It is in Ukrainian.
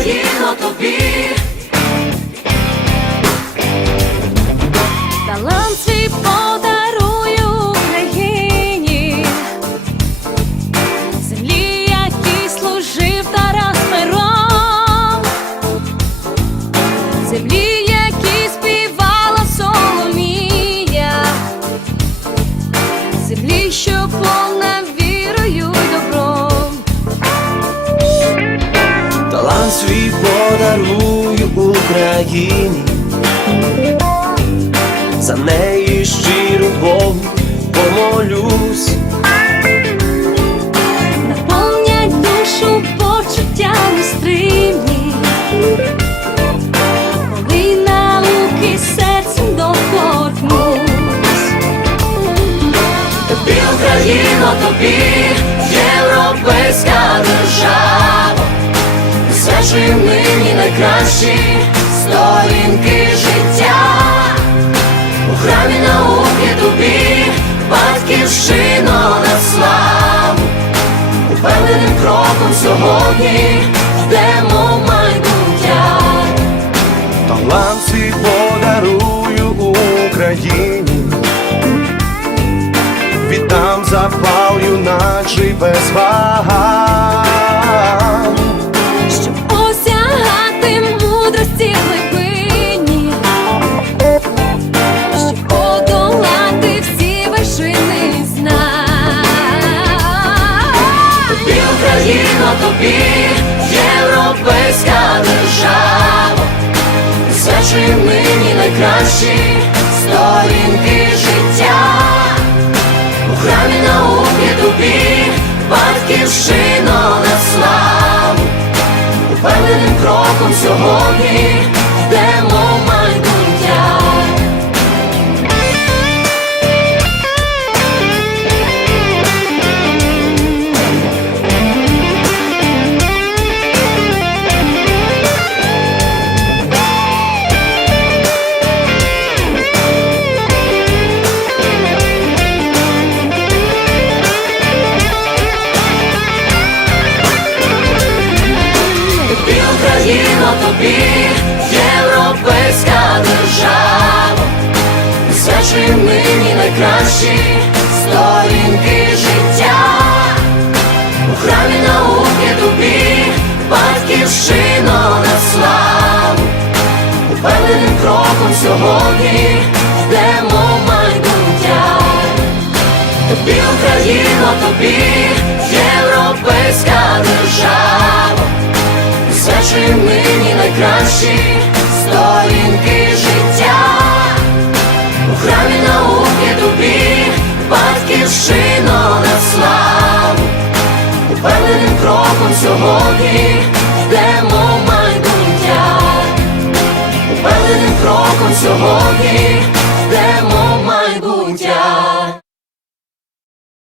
Україно, тобі. Талант Україні, за неї щиру Богу помолюсь. Наповнять душу почуттями стримні, коли науки серцем доторкнусь. Тобі, Україно, тобі, європейська держава, Присвячуємо нині найкращі сторінки життя. У храмі науки тобі, батьківщино на славу. Упевненим кроком сьогодні йдемо майбуття. Талант свій подарую Україні, віддам запал юначий без вагань. Європейська держава, мені найкращі сторінки життя. У храмі науки тобі, батьківщино на славу. Упевненим кроком сьогодні Нині найкращі сторінки життя. У храмі науки тобі, батьківщино на славу. Упевненим кроком сьогодні йдемо майбуття. Тобі, Україно, тобі, європейська держава, Присвячуємо нині найкращі. тут сьогодні йдемо в майбуття, Упевненим кроком сьогодні йдемо в майбуття.